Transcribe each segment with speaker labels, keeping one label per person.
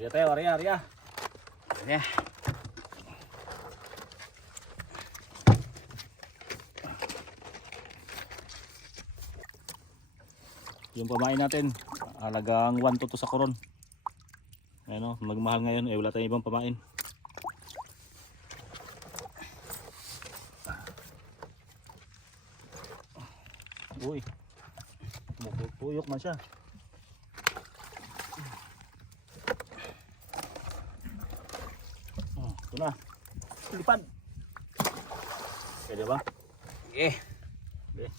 Speaker 1: Arya tayo, Arya, Arya.
Speaker 2: Ayan.
Speaker 1: Yung pamain natin, halagang 1 to 2 sa koron. Ayun o, magmahal ngayon, eh wala tayong ibang pamain. Uy, tumutuyok man siya. Oh, ito na. Lipad. Pwede ba?
Speaker 2: Eh.
Speaker 1: Pwede.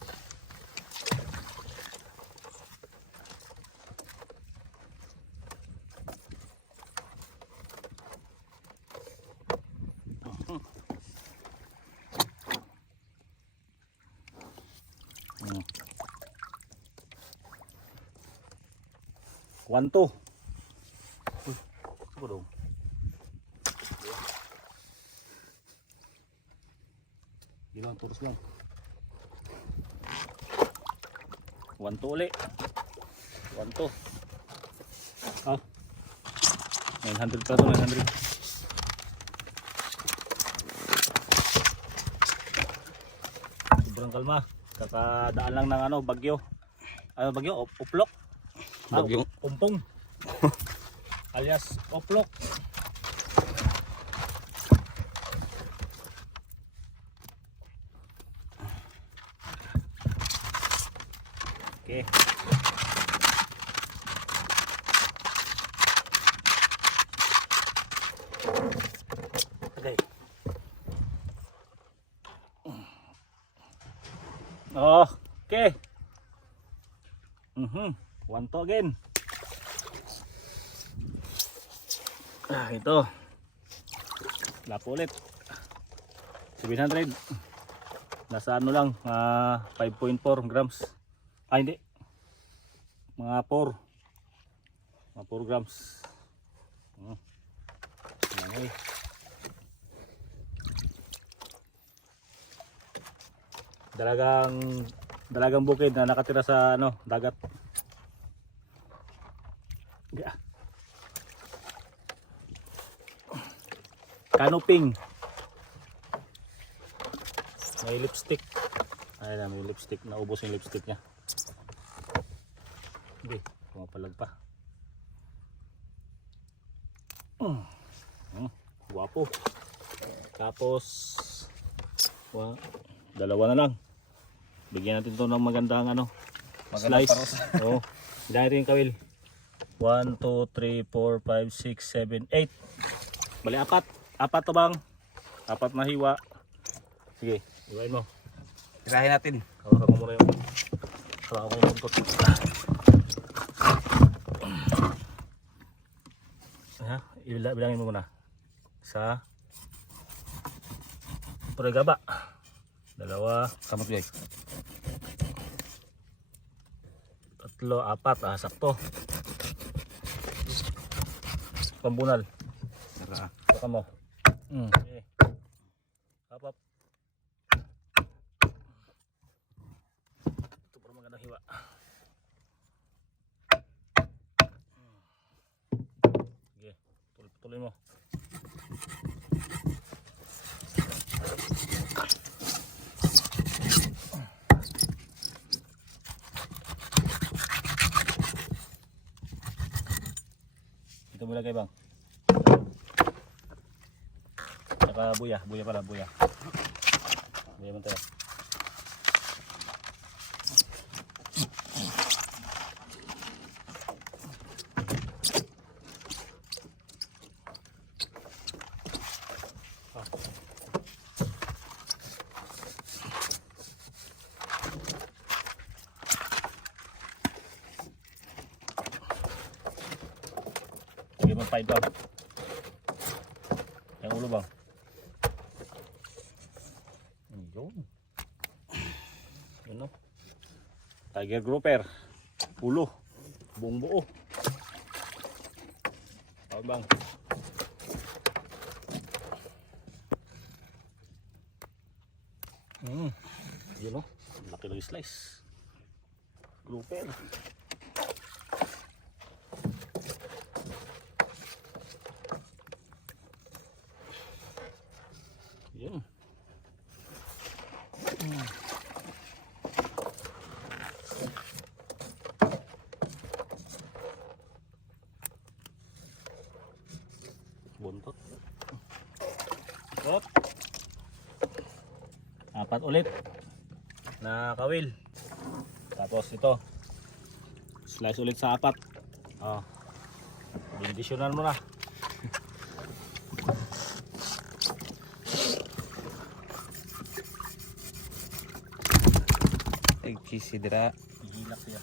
Speaker 1: Hmm. One two. Uy, ano daw? Ilang turos lang. One two uli. One two. Ah. 900 pa to, 900. Sobrang kalma. Kakadaan lang ng ano, bagyo. Ano bagyo? Uplok? Ah,
Speaker 2: Bagyo.
Speaker 1: Umpong. Alias oplok. Okay. Okay. Okay. Mhm. Again. Ah, ito. Lapo ulit. 700. Nasa ano lang, ah, 5.4 grams. Ah, hindi. Mga 4. Mga 4 grams. Hmm. Okay. Dalagang dalagang bukid na nakatira sa ano, dagat. Yeah. Canoping. May lipstick. Ay na, may lipstick. Naubos yung lipstick niya. Hindi, pumapalag pa. Mm. Mm, Guwapo. Tapos, wa, dalawa na lang. Bigyan natin to ng magandang ano,
Speaker 2: Magandang
Speaker 1: slice. Oo. Dahil rin kawil. 1, 2, 3, 4, 5, 6, 7, 8. Bali, apat. Apat to bang? Apat na hiwa. Sige, hiwain mo.
Speaker 2: Tirahin natin.
Speaker 1: Hawakan mo muna yung hawakan mo yung. Ha? Bilangin mo muna. Isa. Purigaba. Dalawa.
Speaker 2: Kamot guys.
Speaker 1: Tatlo, apat. Ah, sakto. Pambunal.
Speaker 2: Tara.
Speaker 1: Baka mo. Mm. Okay. Hap, hap. Ito para magandang hiwa. Sige, tuloy, tuloy mo. Ito mo lagay bang? Buya, buya pala, buya. Buya man tayo. Ah. Sige mo 5 bang. Yang ulo bang. Yun. Yun o. Tiger grouper. Ulo. Buong buo. Bang. Mm. Yun o. Laki ng slice. Grouper. Apat ulit na kawil. Tapos ito, slice ulit sa apat. Oh. Bindisyonan mo na.
Speaker 2: Egg cheese dira.
Speaker 1: Ihilak siya.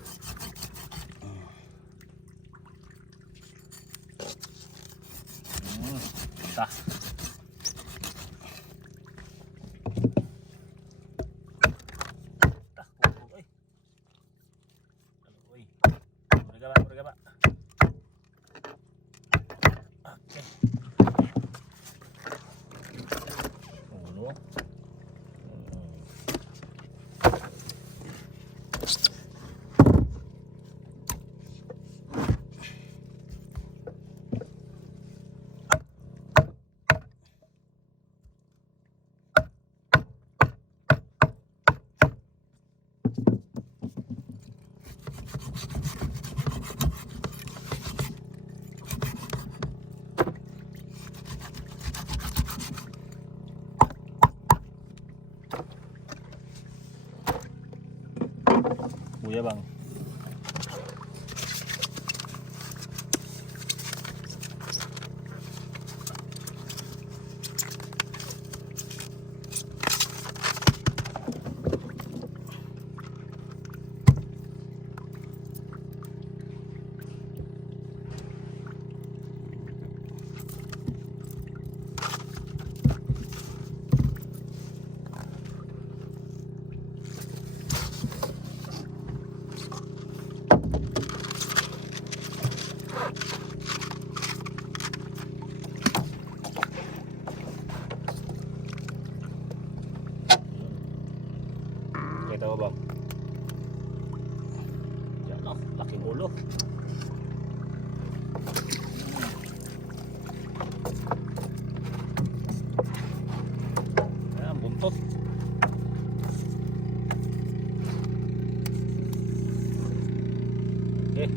Speaker 1: Okay.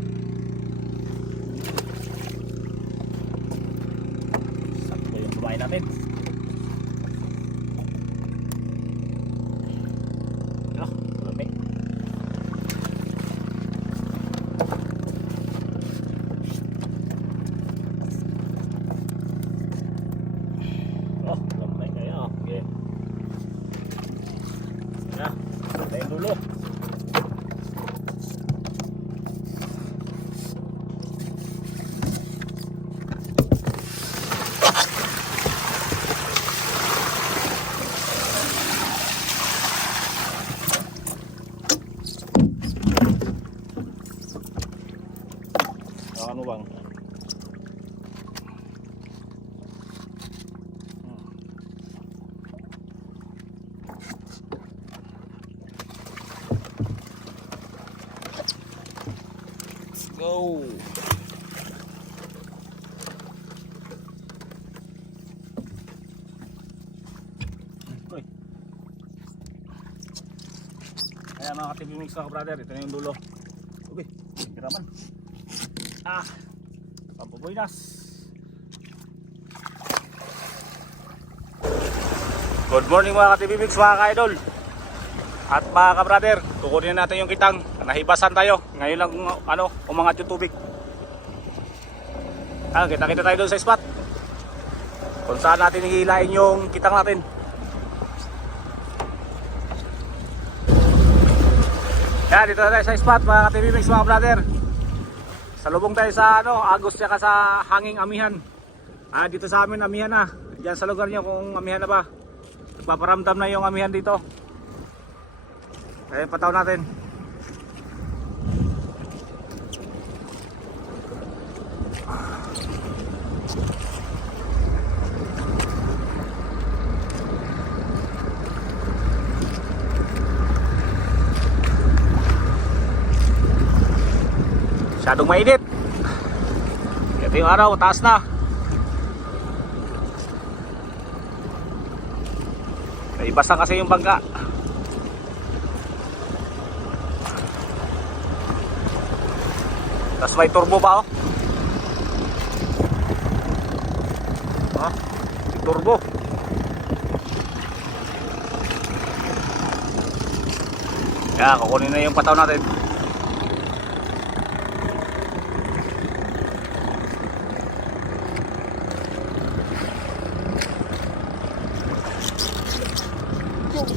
Speaker 1: Sakto yung kumain natin. Ah, lamig. Oh, lamig kayo. Okay. Na, tayo dulo. Ah, ano bang?
Speaker 2: Let's go.
Speaker 1: Kaya mga ka-TV mix mga brother, ito na yung dulo. Okay, kiraman. Ah, pampabuinas. Good morning mga ka-TV mix mga ka-idol. At mga ka-brother, kukunin natin yung kitang. Nahibasan tayo. Ngayon lang ano, umangat yung tubig. Ah, kita-kita tayo doon sa spot. Kung saan natin hihilain yung kitang natin. Yan, dito tayo sa spot mga ka-TV Mix mga brother. Salubong tayo sa ano, Agos tsaka sa Hanging Amihan. Ah, dito sa amin amihan na. Diyan sa lugar niyo kung amihan na ba. Nagpaparamdam na yung amihan dito. Kaya pataw natin. Masyadong mainit. Ito yung araw, taas na. Naibasan kasi yung bangka. Tapos may turbo pa oh. Ha? Turbo. Kaya kukunin na yung pataw natin.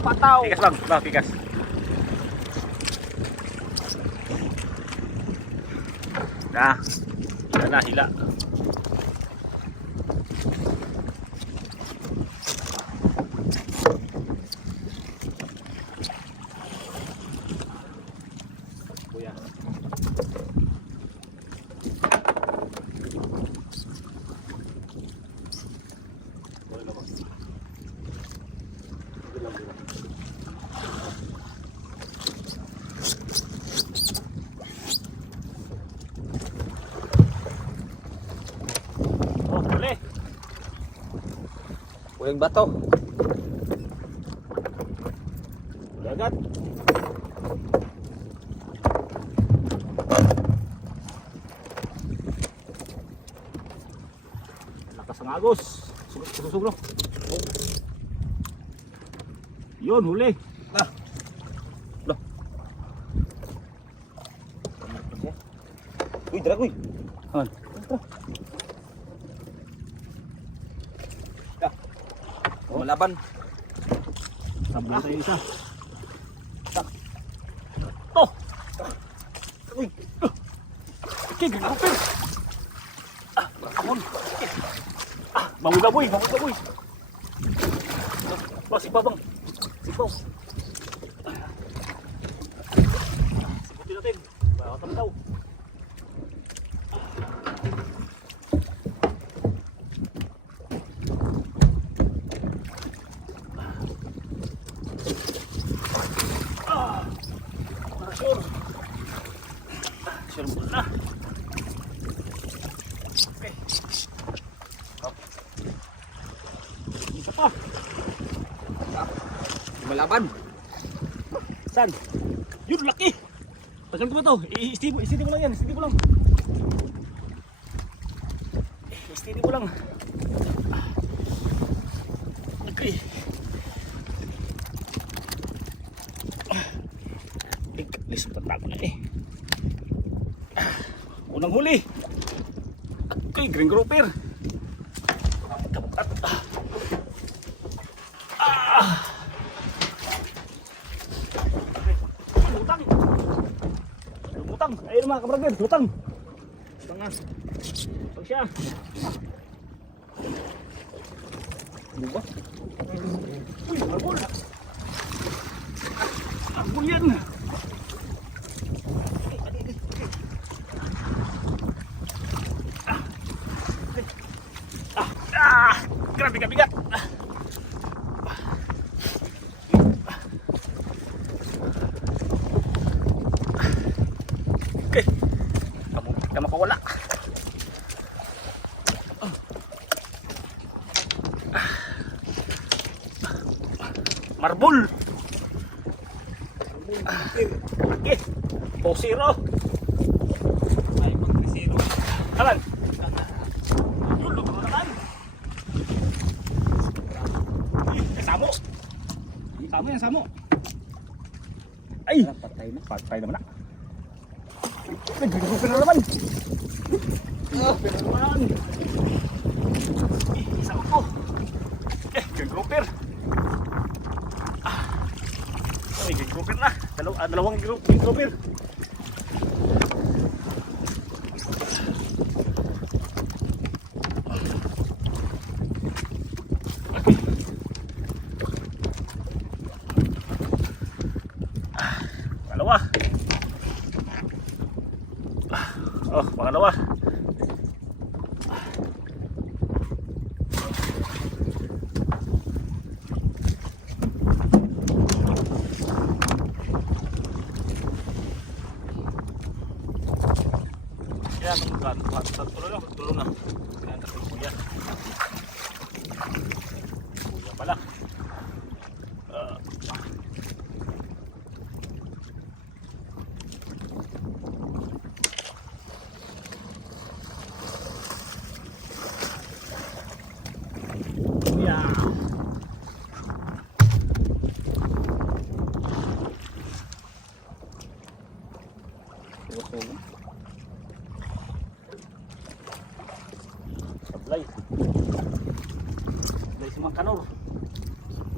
Speaker 2: Yung pataw.
Speaker 1: Kikas bang, bang, kikas. Na, hila na, hila.
Speaker 2: Uling bato.
Speaker 1: Huli agad. Lakas ang agos. Sugro. Yun, huli.
Speaker 2: Ah. Loh. Uy, drag uy.
Speaker 1: Aman.
Speaker 2: Oh. Malaban.
Speaker 1: Sabla tayo isa. Oh!
Speaker 2: Uy.
Speaker 1: Okay, gagawin. Ah, amon. Ah, mamuga boy, mamuga boy. Ba, si Babang. Si Baw. Sigutin natin. Bawat ang daw. Ah, sure. Sure muna. Okay. Up. Isa pa.
Speaker 2: Malaban.
Speaker 1: Saan? Yun, laki! Tagal ko ba ito? I-steady mo, lang yan, i-steady mo lang. I-steady mo lang. Okay. Na ako na eh. Unang huli. Okay, green grouper. At, ah. Lutang. Lutang. Kabragder, lutang. Lutang nga. Pag siya. Ano ba? Uy, arbol. Arbol yan. Ah, ah, grabe ka bigat. Ah. Okay. Kamu, ka makawala. Marbol. Laki. Posiro.
Speaker 2: Ay, pag-zero.
Speaker 1: Alan. Yun, luto na naman. Eh, samo. Samo yan, samo. Ay!
Speaker 2: Patay na.
Speaker 1: Patay naman na. Nagbigo na naman. Pero naman. Eh, Isa ko. Eh, gang grouper. Ah. Ay, gang grouper na. Dalaw ah, dalawang gang gang grouper. Dalawa. Oh, pangalawa. Kaya kung kan, tulo na, tulo na. Pinantar ko kuya. Kuya pala. Ah. Yeah.
Speaker 2: Usog.
Speaker 1: Sablay. Sablay si Mang Kanor.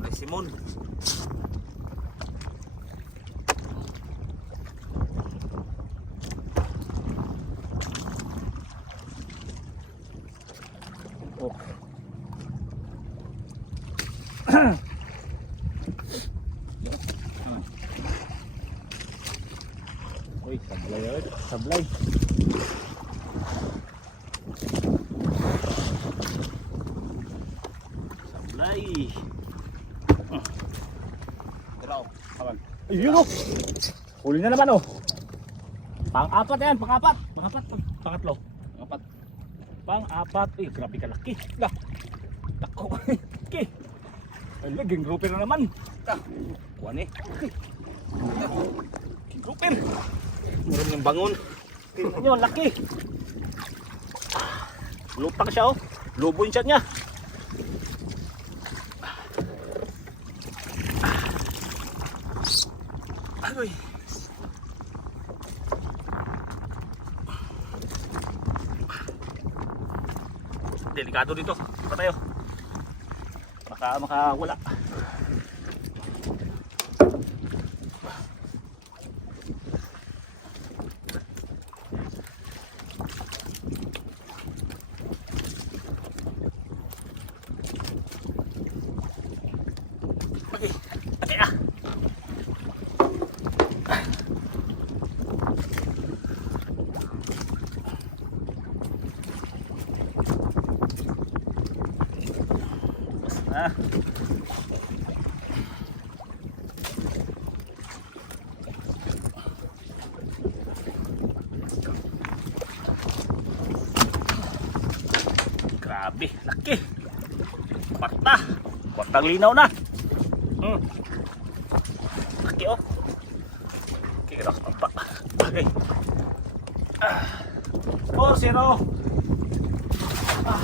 Speaker 2: Ay, Simon.
Speaker 1: Oh. Uy, sablay yun. Sablay. Sablay.
Speaker 2: Graw.
Speaker 1: Awan. Ay, yun oh. Huli na naman oh. Pang-apat yan, pang-apat. Pang-apat, pang- pangatlo. Pang-apat. Pang-apat. Uy, grabe ka laki. Dah. Tako. Laki. Ay, laging grouper na naman.
Speaker 2: Ah, kuwan eh.
Speaker 1: Grouper.
Speaker 2: Meron yung bangon.
Speaker 1: Tingnan nyo, laki. Lutang siya oh. Lubo yung siya niya.
Speaker 2: Agoy.
Speaker 1: Delikado dito. Pa tayo. Baka makawala. Grabe, laki. Parta. Kwartang linaw na. Hmm. Laki oh. Kira sa papa. Okay. Ah. 4-0. Ah.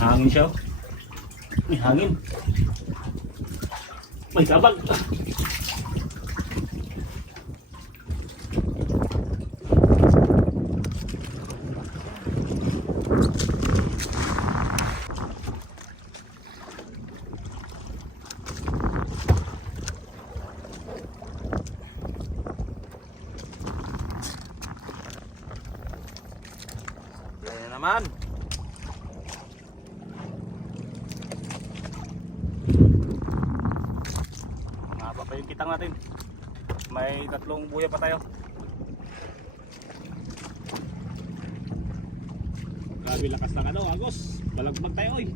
Speaker 1: Wala, mahangin siya. oh. May hangin. May kabag.
Speaker 2: Yan na naman.
Speaker 1: Mahaba pa yung kitang natin. May tatlong buya pa tayo. Grabe lakas ng ano, Agos. Balagbag tayo eh.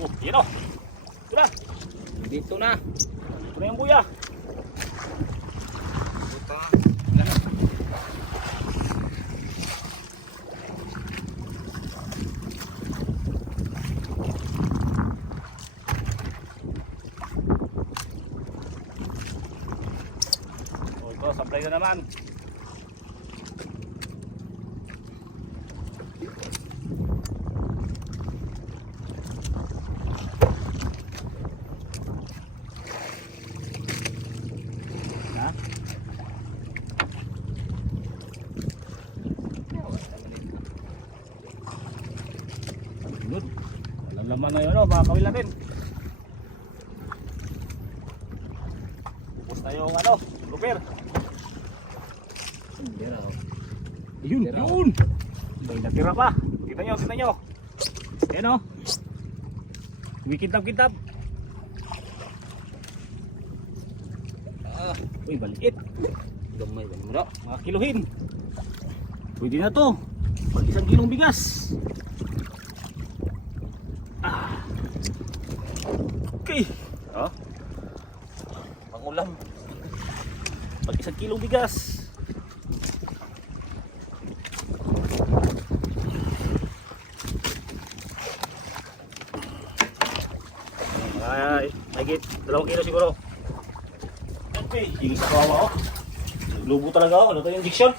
Speaker 1: Oh, yan o. Ito na.
Speaker 2: Dito na.
Speaker 1: Ito na yung buya.
Speaker 2: Dito na.
Speaker 1: Oh, ito, supply na naman. Ha? Good. Walang laman na yun, oh. Baka kawil natin. Upos na yung ano, looper. Yun,
Speaker 2: Tira.
Speaker 1: yun! May natira pa. Tignan nyo, tignan nyo. Ayan o. Kumikintab-kintab.
Speaker 2: Ah,
Speaker 1: Uy, baliit.
Speaker 2: gamay ba mo na?
Speaker 1: Mga kiluhin. Pwede na to. Pag isang kilong bigas. Ah. Okay. Oh,
Speaker 2: Pangulam.
Speaker 1: pag isang kilong bigas. Nagit dalawang kilo siguro. Okay, yung isa kawawa oh. Naglubo talaga ako. Ano to yung diction?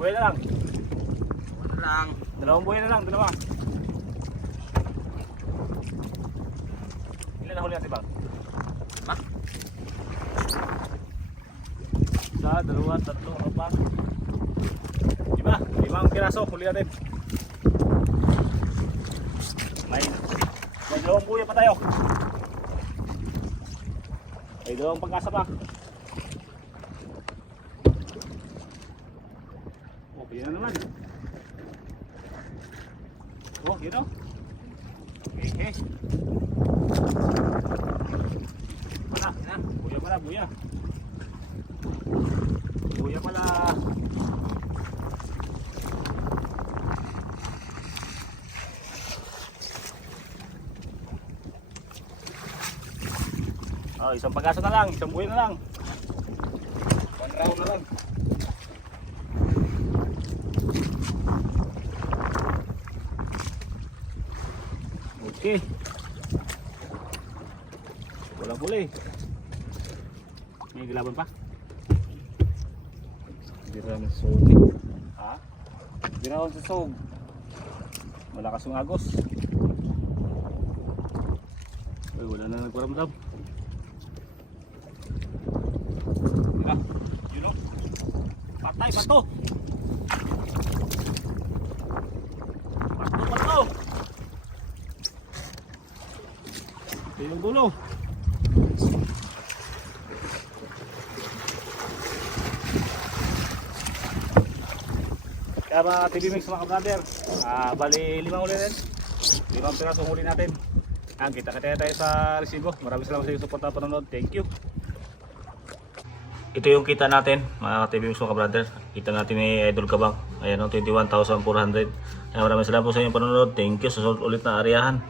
Speaker 1: buhay na lang.
Speaker 2: Ano lang.
Speaker 1: Dalawang buhay na lang, dalawa. Ilan na huli natin bang? Isa, dalawa, tatlo, apat. Lima, limang piraso, huli natin. May, may dalawang buhay pa tayo. May dalawang pag-asa pa. Okay na naman. Oh, yun o. Okay, okay. Pala, na. Buya buya. Buya pala. Oh, isang pag-asa na lang, isang buhay na lang. One round na lang. Okay. Wala huli. May gilaban pa?
Speaker 2: Hindi naman sog.
Speaker 1: Ha? Ginawon sa sog. Malakas yung agos. Ay, wala na nagparamdam. Ah, yun o. Patay, pato! Pato, pato! Ito yung dulo. Kaya mga TV Mix mga brother, ah, bali limang uli rin. Limang piraso ang uli natin. Ang kita kita tayo sa resibo. Maraming salamat sa inyong support na panonood. Thank you. Ito yung kita natin, mga TV Mix mga brother. Kita natin ni Idol Kabang. Ayan o, 21,400. Kaya maraming salamat po sa inyong panonood. Thank you. Susunod ulit na ariyahan.